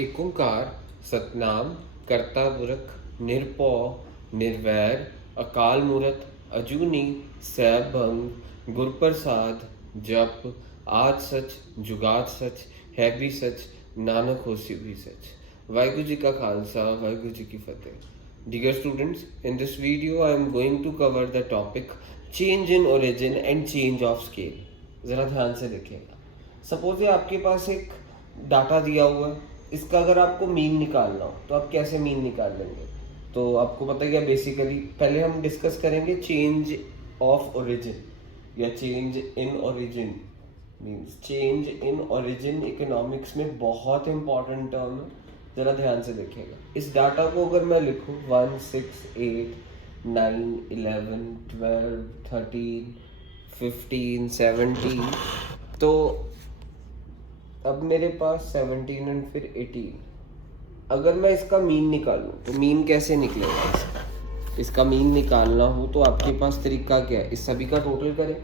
एक ओंकार सतनाम करता पुरख निरभौ निर्वैर अकाल मूरत अजूनी सैभंग गुरप्रसाद जप आद सच जुगाद सच है भी सच नानक होसी भी सच। वाहिगुरु जी का खालसा वाहिगुरु जी की फतेह। Dear students, in this video I am going to cover the topic change in origin and change of scale। ज़रा ध्यान से देखिएगा। सपोज आपके पास एक डाटा दिया हुआ है, इसका अगर आपको मीन निकालना हो तो आप कैसे मीन निकाल लेंगे? तो आपको पता है क्या, बेसिकली पहले हम डिस्कस करेंगे चेंज ऑफ ओरिजिन या change in origin. Means change in origin economics में बहुत इंपॉर्टेंट टर्म है, ज़रा ध्यान से देखिएगा। इस डाटा को अगर मैं लिखूँ 1 6 8 9 11 12 13 15 17, तो अब मेरे पास 17 एंड फिर 18। अगर मैं इसका मीन निकालूं तो मीन कैसे निकलेगा? इसका मीन निकालना हो तो आपके पास तरीका क्या है? इस सभी का टोटल करें,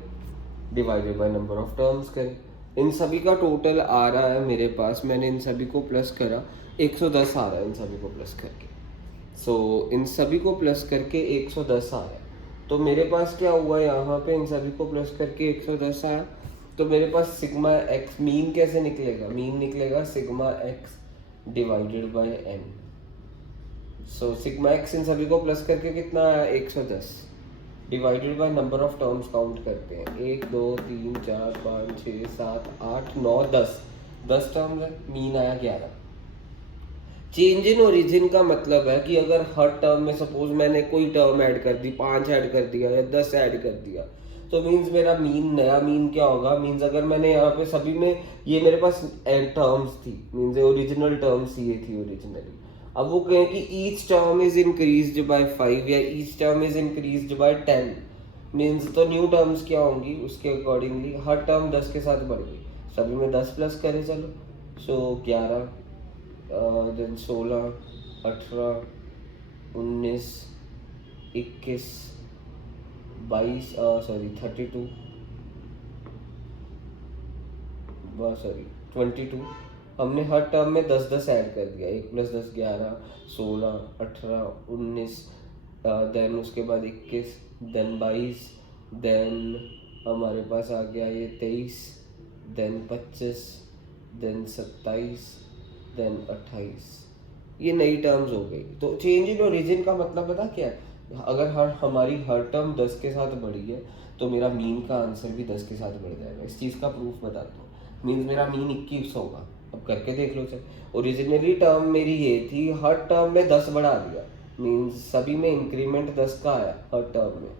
divided by number of terms करें। इन सभी का टोटल आ रहा है मेरे पास, मैंने इन सभी को प्लस करा, 110 आ रहा है इन सभी को प्लस करके। इन सभी को प्लस करके 110 आया। तो मेरे पास क्या हुआ यहाँ पे, इन सभी को प्लस करके 110 आया, तो मेरे पास सिग्मा एक्स मीन कैसे निकलेगा? मीन निकलेगा sigma x divided by n. Sigma x इन सभी को प्लस करके कितना आया? 110 divided by number of terms count करते हैं, 1 2 3 4 5 6 7 8 9 10 टर्म्स है, मीन आया 11। चेंज इन ओरिजिन का मतलब है कि अगर हर टर्म में सपोज मैंने कोई टर्म ऐड कर दी, 5 ऐड कर दिया या 10 ऐड कर दिया, तो मीन्स मेरा मीन, नया मीन क्या होगा? मीन्स अगर मैंने यहाँ पे सभी में, ये मेरे पास टर्म्स थी, मीन्स ओरिजिनल टर्म्स ये थी ओरिजिनली। अब वो कहें कि each term is increased by 5 या each term is increased by 10, means तो न्यू टर्म्स क्या होंगी? उसके अकॉर्डिंगली हर टर्म 10 के साथ बढ़ गई, सभी में 10 प्लस करें चलो। 11 देन 16 18 19 21 22 32 22। हमने हर टर्म में 10 ऐड कर दिया, 1 + 10 11 16 18 19, देन उसके बाद 21, देन 22, देन हमारे पास आ गया ये 23, देन 25, देन 27, देन 28। ये नई टर्म्स हो गई। तो चेंज इन ओरिजिन का मतलब पता क्या है? अगर हमारी हर टर्म 10 के साथ बढ़ी है तो मेरा मीन का आंसर भी 10 के साथ बढ़ जाएगा। इस चीज़ का प्रूफ बताता हूँ। मीन्स मेरा मीन 21 होगा, अब करके देख लो सर। ओरिजिनली टर्म मेरी ये थी, हर टर्म में 10 बढ़ा दिया, मीन्स सभी में इंक्रीमेंट 10 का आया हर टर्म में,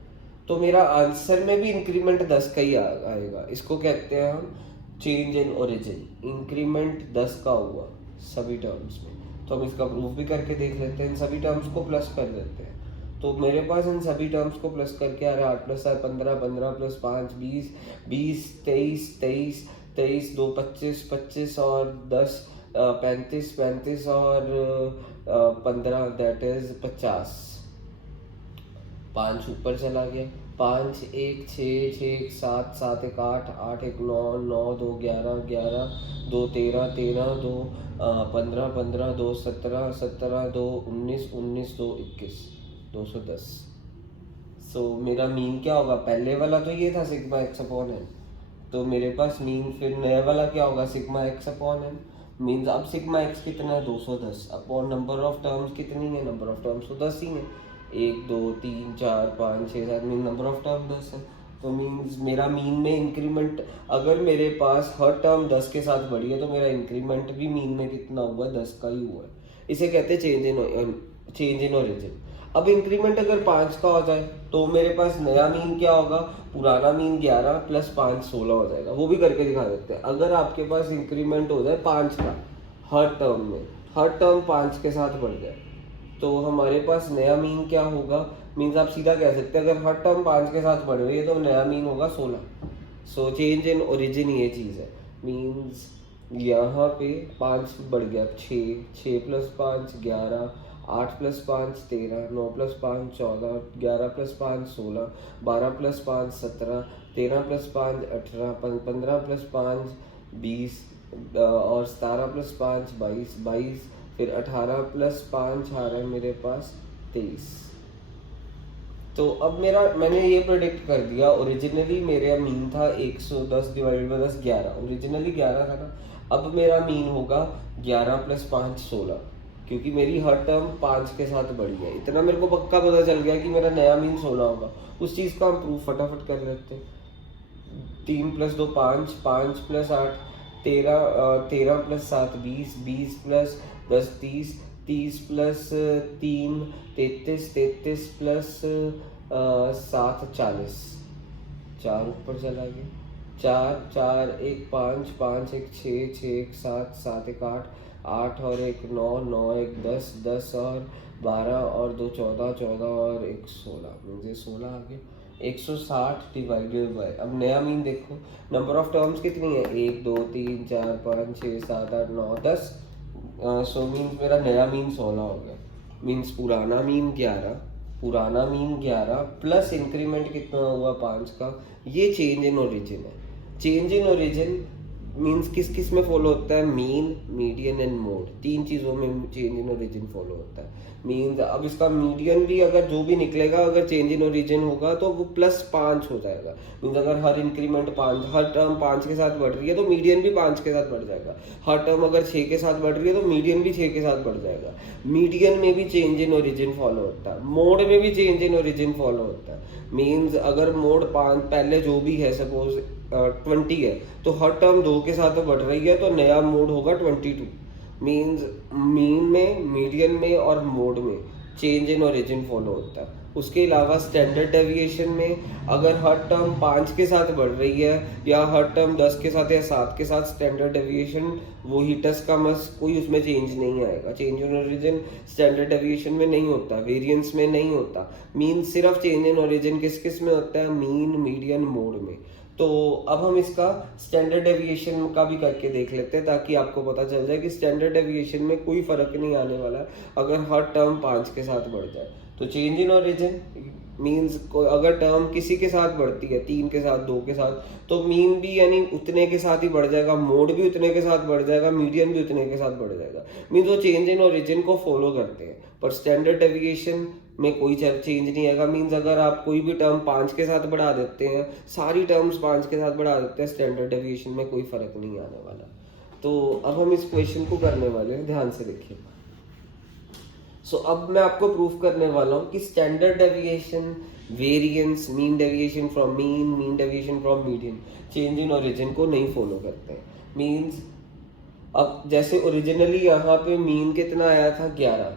तो मेरा आंसर में भी इंक्रीमेंट 10 का ही आएगा। इसको कहते हैं हम चेंज इन ओरिजिन। इंक्रीमेंट 10 का हुआ सभी टर्म्स में, तो हम इसका प्रूफ भी करके देख लेते हैं। इन सभी टर्म्स को प्लस कर देते हैं, तो मेरे पास इन सभी टर्म्स को प्लस करके आ रहा है 8 + 7 15, 15 + 5 20, 20 23 23, 23 2 25, 25 और 10 35, 35 और 15, दैट इज 50। 5 ऊपर चला गया, 5 1 6 6 1 7 7 1 8 8 1 9 9 2 11 11 2 13 13 2 15 15 2 17 17 2 19 19 2 21 210। मेरा मीन क्या होगा? पहले वाला तो ये था सिग्मा एक्स अपॉन एन, तो मेरे पास मीन फिर नया वाला क्या होगा? Sigma x upon n. Means अब सिग्मा एक्स कितना है? 210 अपॉन नंबर ऑफ टर्म्स कितनी है? नंबर ऑफ टर्म्स तो 10 ही है, 1 2 3 4 5 6 7, मीन नंबर ऑफ टर्म 10 है। तो मीन्स मेरा मीन में इंक्रीमेंट, अगर मेरे पास हर टर्म 10 के साथ बढ़ी है तो मेरा इंक्रीमेंट भी मीन में कितना हुआ? 10 का ही हुआ है। इसे कहते हैं चेंज इन ओरिजिन। अब इंक्रीमेंट अगर 5 का हो जाए तो मेरे पास नया मीन क्या होगा? पुराना मीन 11 + 5 16 हो जाएगा। वो भी करके दिखा देते हैं। अगर आपके पास इंक्रीमेंट हो जाए 5 का हर टर्म में, हर टर्म 5 के साथ बढ़ जाए, तो हमारे पास नया मीन क्या होगा? मीन्स आप सीधा कह सकते हैं अगर हर टर्म 5 के साथ बढ़ रही है तो नया मीन होगा 16। चेंज इन ओरिजिन ये चीज़ है। मीन्स यहाँ पे 5 बढ़ गया, 6 6 + 5 11, 8 + 5 13, 9 + 5 14, 11 + 5 16, 12 + 5 17, 13 + 5 18, 15 + 5 20, और 17 + 5 22, 22 फिर 18 + 5 आ रहा है मेरे पास 23। तो अब मैंने ये प्रोडिक्ट कर दिया। ओरिजिनली मेरा मीन था 110 / 10 11, ओरिजिनली 11 था ना। अब मेरा मीन होगा 11 + 5 16, क्योंकि मेरी हर टर्म 5 के साथ बढ़ी है। इतना मेरे को पक्का पता चल गया कि मेरा नया मीन 16 होगा। उस चीज़ का हम प्रूफ फटाफट कर लेते हैं। 3 + 2 5, 5 + 8 13, 13 + 7 20, 20 + 10 30, 30 + 3 33, 33 + 7 40, 4 ऊपर चला गया, 4 4 1 5, 5 1 6, 6 1 7, 7 1 8, 8 और 1 9, 9 1 10, 10 और 12 और 2 14, 14 और 1 16, मुझे 16 आ गया। 160 डिवाइडेड बाय, अब नया मीन देखो, नंबर ऑफ टर्म्स कितनी है, 1 2 3 4 5 6 7 8 9 10। सो मीन्स मेरा नया मीन 16 हो गया। मीन्स पुराना मीन 11 प्लस इंक्रीमेंट कितना हुआ 5 का, ये चेंज इन ओरिजिन है। चेंज इन ओरिजिन मीन्स किस किस में फॉलो होता है, मीन मीडियन एंड मोड, 3 चीज़ों में चेंज इन ओरिजिन फॉलो होता है। मीन्स अब इसका मीडियन भी अगर जो भी निकलेगा, अगर चेंज इन ओरिजिन होगा तो वो +5 हो जाएगा। मीन्स अगर हर इंक्रीमेंट 5, हर टर्म 5 के साथ बढ़ रही है तो मीडियन भी 5 के साथ बढ़ जाएगा। हर टर्म अगर 6 के साथ बढ़ रही है तो मीडियन भी 6 के साथ बढ़ जाएगा। मीडियन में भी चेंज इन ओरिजिन फॉलो होता है, मोड में भी चेंज इन ओरिजिन फॉलो होता है। मीन्स अगर मोड 5 पहले जो भी है, सपोज 20 है, तो हर टर्म 2 के साथ बढ़ रही है तो नया मोड होगा 22। मीन्स मीन में, मीडियन में और मोड में चेंज इन ओरिजिन फॉलो होता है। उसके अलावा स्टैंडर्ड डेविएशन में अगर हर टर्म 5 के साथ बढ़ रही है या हर टर्म 10 के साथ या 7 के साथ, स्टैंडर्ड डेविएशन वो ही टस का मस, कोई उसमें चेंज नहीं आएगा। Change in origin standard deviation में नहीं होता, वेरिएंस में नहीं होता। मीन सिर्फ चेंज इन ओरिजिन किस किस में होता है, मीन मीडियन मोड में। तो अब हम इसका स्टैंडर्ड डेविएशन का भी करके देख लेते हैं, ताकि आपको पता चल जाए कि स्टैंडर्ड डेविएशन में कोई फर्क नहीं आने वाला है अगर हर टर्म 5 के साथ बढ़ जाए। तो चेंज इन ओरिजिन मीन्स अगर टर्म किसी के साथ बढ़ती है, 3 के साथ, 2 के साथ, तो मीन भी यानी उतने के साथ ही बढ़ जाएगा, मोड भी उतने के साथ बढ़ जाएगा, मीडियन भी उतने के साथ बढ़ जाएगा। मीन्स वो चेंज इन ओरिजिन को फॉलो करते हैं। पर स्टैंडर्ड डेविएशन में कोई चेंज नहीं आएगा। मीन्स अगर आप कोई भी टर्म 5 के साथ बढ़ा देते हैं, सारी टर्म्स 5 के साथ बढ़ा देते हैं, स्टैंडर्ड डेविएशन में कोई फर्क नहीं आने वाला। तो अब हम इस क्वेश्चन को करने वाले हैं, ध्यान से देखिए। सो अब मैं आपको प्रूफ करने वाला हूँ कि standard deviation, variance, mean deviation from mean, mean deviation from median change in origin को नहीं फॉलो करते हैं। मीन्स अब जैसे ओरिजिनली यहाँ पे मीन कितना आया था 11,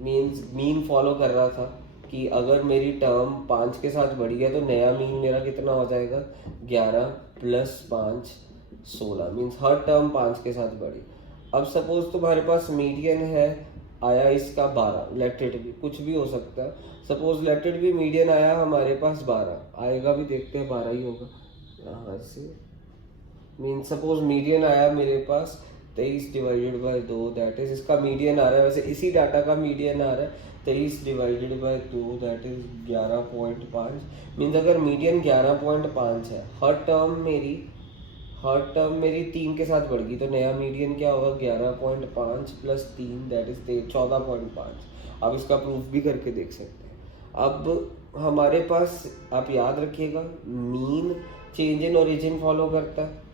मीन्स मीन फॉलो कर रहा था कि अगर मेरी टर्म 5 के साथ बढ़ी है तो नया मीन मेरा कितना हो जाएगा, 11 + 5 16। मीन्स हर टर्म 5 के साथ बढ़ी। अब सपोज तुम्हारे पास मीडियन है, आया इसका 12, लेट इट भी, कुछ भी हो सकता है। सपोज लेट इट भी मीडियन आया हमारे पास 12, आएगा भी, देखते हैं 12 ही होगा यहाँ से। मीन सपोज मीडियन आया मेरे पास 23 / 2, दैट इज, इसका मीडियन आ रहा है, वैसे इसी डाटा का मीडियन आ रहा है 23 / 2, दैट इज 11.5। मीन्स अगर मीडियन 11.5 है, हर टर्म मेरी 3 के साथ बढ़ गई, तो नया मीडियन क्या होगा, 11.5 + 3 दैट इज 14.5। अब इसका प्रूफ भी करके देख सकते हैं। अब हमारे पास, आप याद रखिएगा, mean change in origin follow करता है,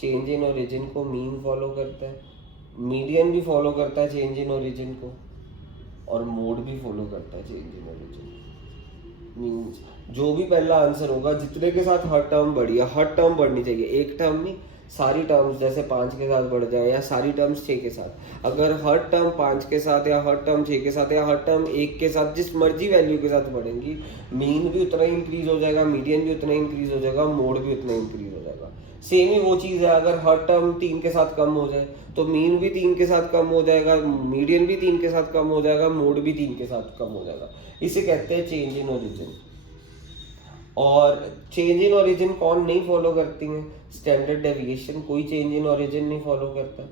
चेंज इन ओरिजिन को मीन फॉलो करता है, मीडियन भी फॉलो करता है चेंज इन ओरिजिन को, और मोड भी फॉलो करता है चेंज इन ओरिजिन। मीन्स जो भी पहला आंसर होगा, जितने के साथ हर टर्म बढ़ी है, हर टर्म बढ़नी चाहिए, एक टर्म नहीं, सारी टर्म्स जैसे 5 के साथ बढ़ जाए या सारी टर्म्स 6 के साथ। अगर हर टर्म 5 के साथ या हर टर्म 6 के साथ या हर टर्म 1 के साथ, जिस मर्जी वैल्यू के साथ बढ़ेंगी, मीन भी उतना ही इंक्रीज हो जाएगा, मीडियन भी उतना ही इंक्रीज हो जाएगा, मोड भी उतना ही इंक्रीज हो जाएगा। सेम ही वो चीज़ है, अगर हर टर्म 3 के साथ कम हो जाए तो मीन भी 3 के साथ कम हो जाएगा, मीडियन भी 3 के साथ कम हो जाएगा, मोड भी 3 के साथ कम हो जाएगा। इसे कहते हैं चेंज इन ओरिजिन। और चेंज इन ओरिजिन कौन नहीं फॉलो करती हैं, स्टैंडर्ड डेविएशन कोई चेंज इन ओरिजिन नहीं फॉलो करता,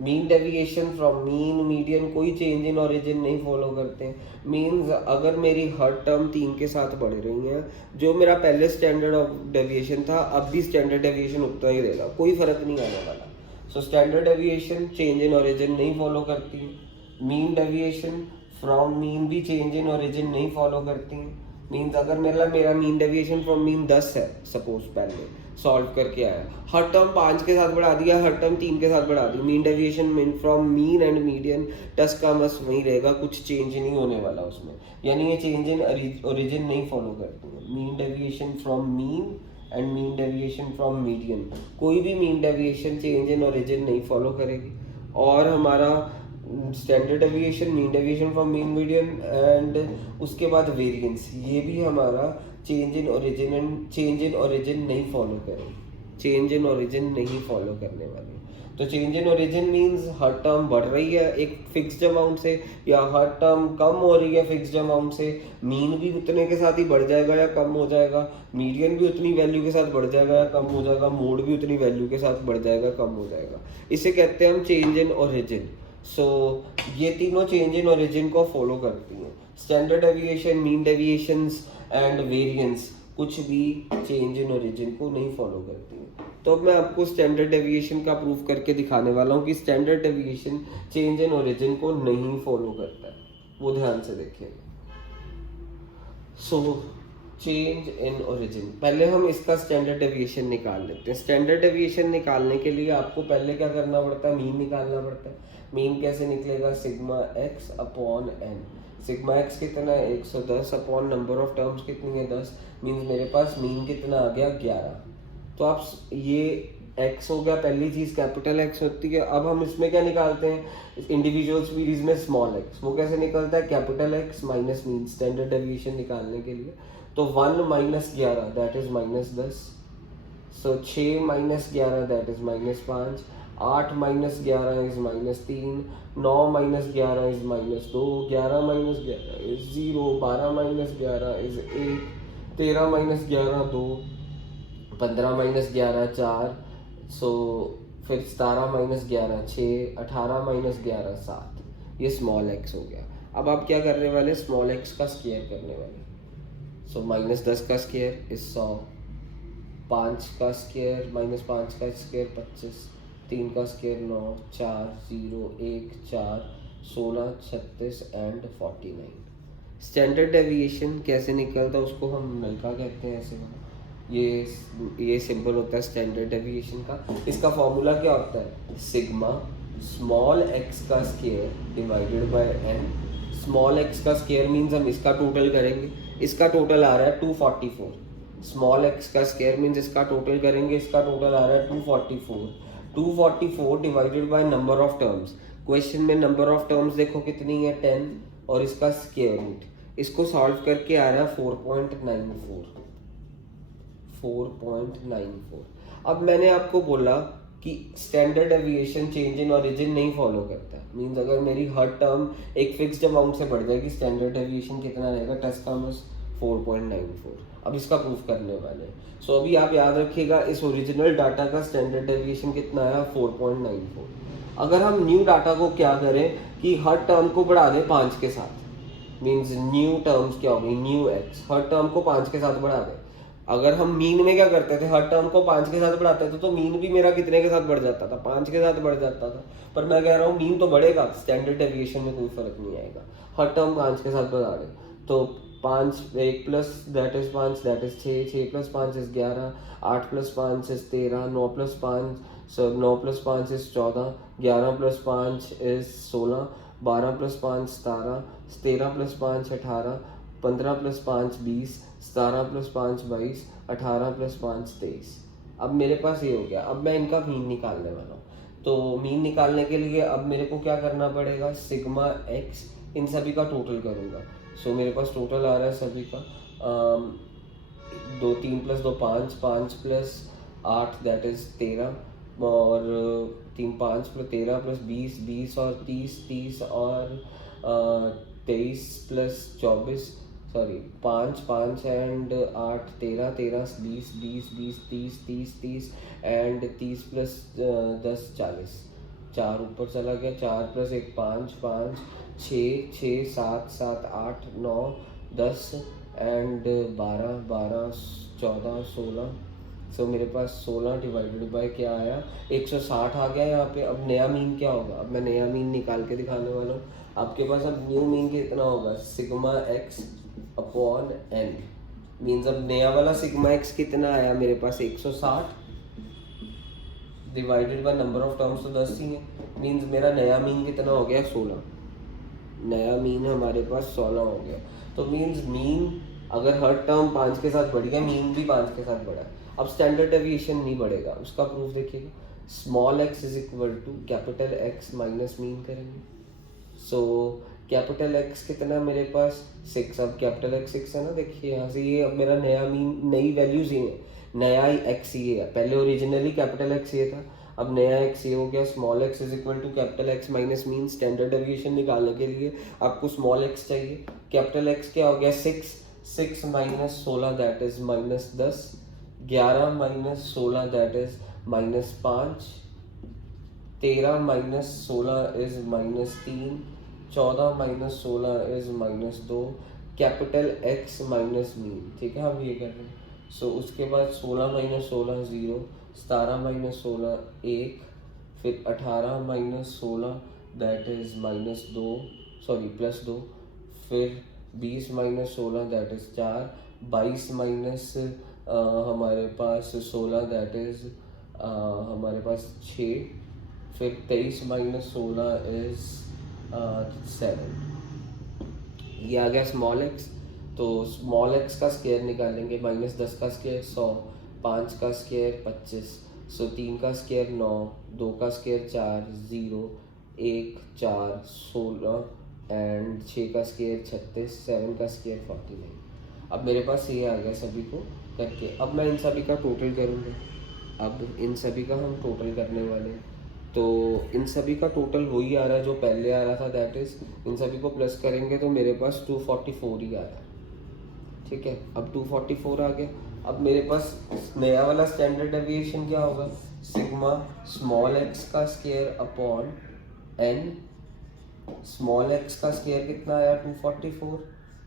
mean deviation from mean, median कोई चेंज इन ओरिजिन नहीं फॉलो करते हैं। मीन्स अगर मेरी हर टर्म 3 के साथ बढ़ रही हैं, जो मेरा पहले स्टैंडर्ड ऑफ डेविएशन था अब भी स्टैंडर्ड डेविएशन उतना ही रहेगा, कोई फर्क नहीं आने वाला। So standard deviation change in origin नहीं फॉलो करती है। मीन डेविएशन फ्रॉम मीन भी चेंज इन ओरिजिन नहीं फॉलो करती हैं। मीन्स अगर मेरा मीन डेविएशन फ्रॉम मीन 10 है, सपोज पहले सॉल्व करके आया, हर टर्म 5 के साथ बढ़ा दिया, हर टर्म 3 के साथ बढ़ा दी, mean deviation mean from mean and median टस का मस वही रहेगा, कुछ चेंज नहीं होने वाला उसमें, यानी ये चेंज इन ओरिजिन नहीं फॉलो करती है। Mean deviation from mean and mean deviation from median, कोई भी mean deviation change in origin नहीं फॉलो करेगी। और हमारा standard deviation, mean deviation from mean median and उसके बाद वेरिएंस, ये भी हमारा change in origin and change in origin नहीं फॉलो करेगी, चेंज इन ओरिजिन नहीं फॉलो करने वाली। तो change in origin means her term बढ़ रही है एक फिक्स्ड अमाउंट से, या हर टर्म कम हो रही है फिक्स्ड अमाउंट से, मीन भी उतने के साथ ही बढ़ जाएगा या कम हो जाएगा, मीडियन भी उतनी वैल्यू के साथ बढ़ जाएगा या कम हो जाएगा, मोड भी उतनी वैल्यू के साथ बढ़ जाएगा कम हो जाएगा। इसे कहते हैं हम चेंज इन ओरिजिन। सो ये तीनों चेंज इन ओरिजिन को फॉलो करती हैं। Standard deviation, mean deviations and variance कुछ भी चेंज इन ओरिजिन को नहीं फॉलो करती हैं। तो अब मैं आपको स्टैंडर्ड डेविएशन का प्रूफ करके दिखाने वाला हूँ कि standard deviation change in origin को नहीं फॉलो करता है, वो ध्यान से देखिएगा। सो चेंज इन ओरिजिन, पहले हम इसका स्टैंडर्ड डेविएशन निकाल लेते हैं। स्टैंडर्ड डेविएशन निकालने के लिए आपको पहले क्या करना पड़ता है, मीन निकालना पड़ता है। मीन कैसे निकलेगा, sigma x upon n. Sigma x कितना है 110 अपॉन नंबर ऑफ टर्म्स कितनी है 10, मीन्स मेरे पास मीन कितना आ गया 11। तो आप ये एक्स हो गया, पहली चीज कैपिटल एक्स होती है। अब हम इसमें क्या निकालते हैं, इंडिविजुअल सीरीज में स्मॉल एक्स, वो कैसे निकलता है, capital x minus mean, standard deviation निकालने के लिए। तो 1 minus 11 that is minus 10। So 6 minus 11 that is minus 5, 8 minus 11 is minus 3, 9 minus 11 is minus 2, 11 minus 11 is 0, 12 minus 11 is 1, 13 minus 11 2, 15 minus 11 4, सो फिर 17 माइनस 11 6, 18 माइनस 11 7। ये स्मॉल एक्स हो गया। अब आप क्या करने वाले, स्मॉल एक्स का स्क्वायर करने वाले। सो माइनस 10 का स्क्वायर इज 100, 5 का स्क्वायर माइनस 5 का स्क्वायर 25, 3 का स्क्वायर 9, 4 0 1 4 16 36 एंड 49। स्टैंडर्ड डेविएशन कैसे निकलता है उसको हम नलका कहते हैं ऐसे वाला। ये सिंबल होता है स्टैंडर्ड डेविएशन का। इसका फॉर्मूला क्या होता है, सिग्मा स्मॉल एक्स का square divided by n. Small x का स्क्वायर मीन्स हम इसका टोटल करेंगे, इसका टोटल आ रहा है 244। स्मॉल एक्स का स्क्वायर मीन्स इसका टोटल करेंगे, इसका टोटल आ रहा है 244। 244 divided by number of terms. Question में नंबर ऑफ टर्म्स देखो कितनी है 10, और इसका स्क्वायर रूट, इसको सॉल्व करके आ रहा है 4.94। अब मैंने आपको बोला कि standard deviation change in origin नहीं फॉलो करता। मीन्स अगर मेरी हर टर्म एक फिक्स्ड अमाउंट से बढ़ जाएगी, स्टैंडर्ड डेविएशन कितना रहेगा, टेस्ट का मस 4.94। अब इसका प्रूफ करने वाले हैं। सो अभी आप याद रखिएगा इस ओरिजिनल डाटा का स्टैंडर्ड डेविएशन कितना आया 4.94। अगर हम न्यू डाटा को क्या करें कि हर टर्म को बढ़ा दें 5 के साथ, मीन्स न्यू टर्म्स क्या होगी, न्यू एक्स, हर टर्म को 5 के साथ बढ़ा दें। अगर हम मीन में क्या करते थे, हर टर्म को 5 के साथ बढ़ाते थे, तो मीन भी मेरा कितने के साथ बढ़ जाता था, 5 के साथ बढ़ जाता था। पर मैं कह रहा हूँ मीन तो बढ़ेगा, स्टैंडर्ड डेविएशन में कोई फर्क नहीं आएगा। हर टर्म 5 के साथ बढ़ा दें तो 5 1 plus that is 5 that is 6, 6 plus 5 is 11, 8 plus 5 is 13, 9 plus 5 9 plus 5 is 14, 11 plus 5 is 16, 12 plus 5 17, 13 plus 5 18, 15 plus 5 20, 17 plus 5 22, 18 plus 5 23। अब मेरे पास ये हो गया। अब मैं इनका मीन निकालने वाला हूँ। तो मीन निकालने के लिए अब मेरे को क्या करना पड़ेगा, सिग्मा एक्स इन सभी का टोटल करूँगा। सो मेरे पास टोटल आ रहा है सभी का 2 3 प्लस 2 5, 5 प्लस 8 दैट इज 13, और 3 5 प्लस 13 प्लस 20 20 और 30 30 और 23 plus 24 sorry 5 5 and 8 13 13 20 20 20 30 30 30 and 30 plus 10 40, 4 ऊपर चला गया, 4 प्लस 1 5 5 6 6 7 7 8 9 10 एंड 12 12 14 16 सो मेरे पास 16 डिवाइडेड बाय क्या आया 160 आ गया यहाँ पे। अब नया मीन क्या होगा, अब मैं नया मीन निकाल के दिखाने वाला हूँ आपके पास। अब न्यू मीन कितना होगा, sigma x upon n. Means अब नया वाला सिग्मा एक्स कितना आया मेरे पास 160 divided by number of terms तो 10 ही है। मीन्स मेरा नया मीन कितना हो गया 16। नया मीन हमारे पास 16 हो गया। तो मीन्स मीन अगर हर टर्म 5 के साथ बढ़ गया, मीन भी 5 के साथ बढ़ा है। अब स्टैंडर्ड डेविएशन नहीं बढ़ेगा, उसका प्रूफ देखिएगा। Small x is equal to capital x minus mean करेंगे। सो कैपिटल एक्स कितना है मेरे पास 6। अब कैपिटल एक्स 6 है ना, देखिए यहाँ से ये अब मेरा नया मीन, नई वैल्यूज ये है, नया ही एक्स ये है। पहले ओरिजिनली कैपिटल एक्स ये था, अब नया एक्स ये हो गया। Small x is equal to capital x minus mean. Standard deviation निकालने के लिए आपको स्मॉल एक्स चाहिए। कैपिटल एक्स क्या हो गया 6 minus 16 that is minus 10। 11 minus 16 that is minus 5। 13 minus 16 is minus 3। 14 minus 16 is minus 2। Capital x minus mean, ठीक है, हम ये कर रहे हैं। सो उसके बाद 16 माइनस 16 0। 17 माइनस 16 1। फिर 18 minus 16 that is minus 2 sorry plus 2। फिर 20 माइनस 16 दैट इज 4। 22 माइनस हमारे पास 16 दैट इज हमारे पास 6। फिर 23 माइनस 16 इज 7। ये आ गया स्मॉल एक्स। तो स्मॉल एक्स का स्क्वायर निकालेंगे, माइनस 10 का स्क्वायर 100, 5 का स्क्वायर 25, सो 3 का स्क्वायर 9, 2 का स्क्वायर 4, 0, 1 4 16 एंड 6 का स्क्वायर 36, 7 का स्क्वायर 49। अब मेरे पास ये आ गया सभी को करके। अब मैं इन सभी का टोटल करूँगा। अब इन सभी का हम टोटल करने वाले हैं। तो इन सभी का टोटल वही आ रहा है जो पहले आ रहा था, दैट इज़ इन सभी को प्लस करेंगे तो मेरे पास 244 ही आ रहा है, ठीक है। अब 244 आ गया। अब मेरे पास नया वाला स्टैंडर्ड डेविएशन क्या होगा, सिग्मा स्मॉल एक्स का square upon n. Small x का स्क्वायर कितना आया 244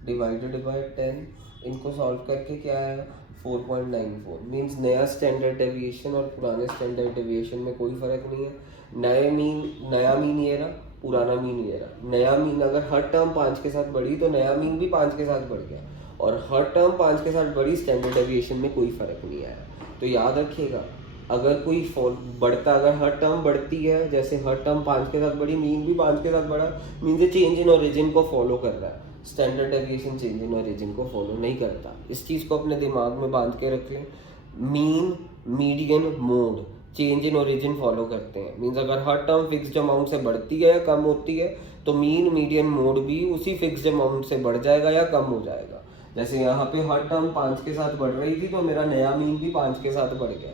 डिवाइडेड बाय 10। इनको सॉल्व करके क्या आया 4.94। मीन्स नया स्टैंडर्ड डेविएशन और पुराने स्टैंडर्ड डेविएशन में कोई फ़र्क नहीं है। नया मीन ये रहा, पुराना मीन ये रहा। नया मीन अगर हर टर्म 5 के साथ बढ़ी तो नया मीन भी 5 के साथ बढ़ गया, और हर टर्म 5 के साथ बढ़ी, स्टैंडर्ड डेविएशन में कोई फ़र्क नहीं आया। तो याद रखिएगा, अगर कोई बढ़ता, अगर हर टर्म बढ़ती है, जैसे हर टर्म 5 के साथ बढ़ी, मीन भी 5 के साथ बढ़ा, मीन से चेंज इन ओरिजिन को फॉलो कर रहा है। Standard deviation change in origin को फॉलो नहीं करता। इस चीज़ को अपने दिमाग में बांध के रख लें। Mean, median, mode change in origin follow करते हैं। मीन्स अगर हर टर्म फिक्स्ड अमाउंट से बढ़ती है या कम होती है तो मीन, मीडियन, मोड भी उसी फिक्स्ड अमाउंट से बढ़ जाएगा या कम हो जाएगा। जैसे यहाँ पे हर टर्म 5 के साथ बढ़ रही थी तो मेरा नया मीन भी 5 के साथ बढ़ गया।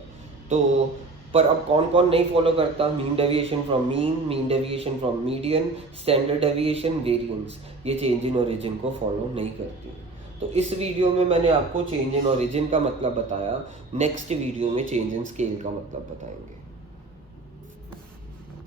तो पर अब कौन कौन नहीं फॉलो करता, mean deviation from mean deviation from median, standard deviation, variance, ये चेंज इन ओरिजिन को फॉलो नहीं करती। तो इस वीडियो में मैंने आपको चेंज इन ओरिजिन का मतलब बताया। नेक्स्ट वीडियो में चेंज इन स्केल का मतलब बताएंगे।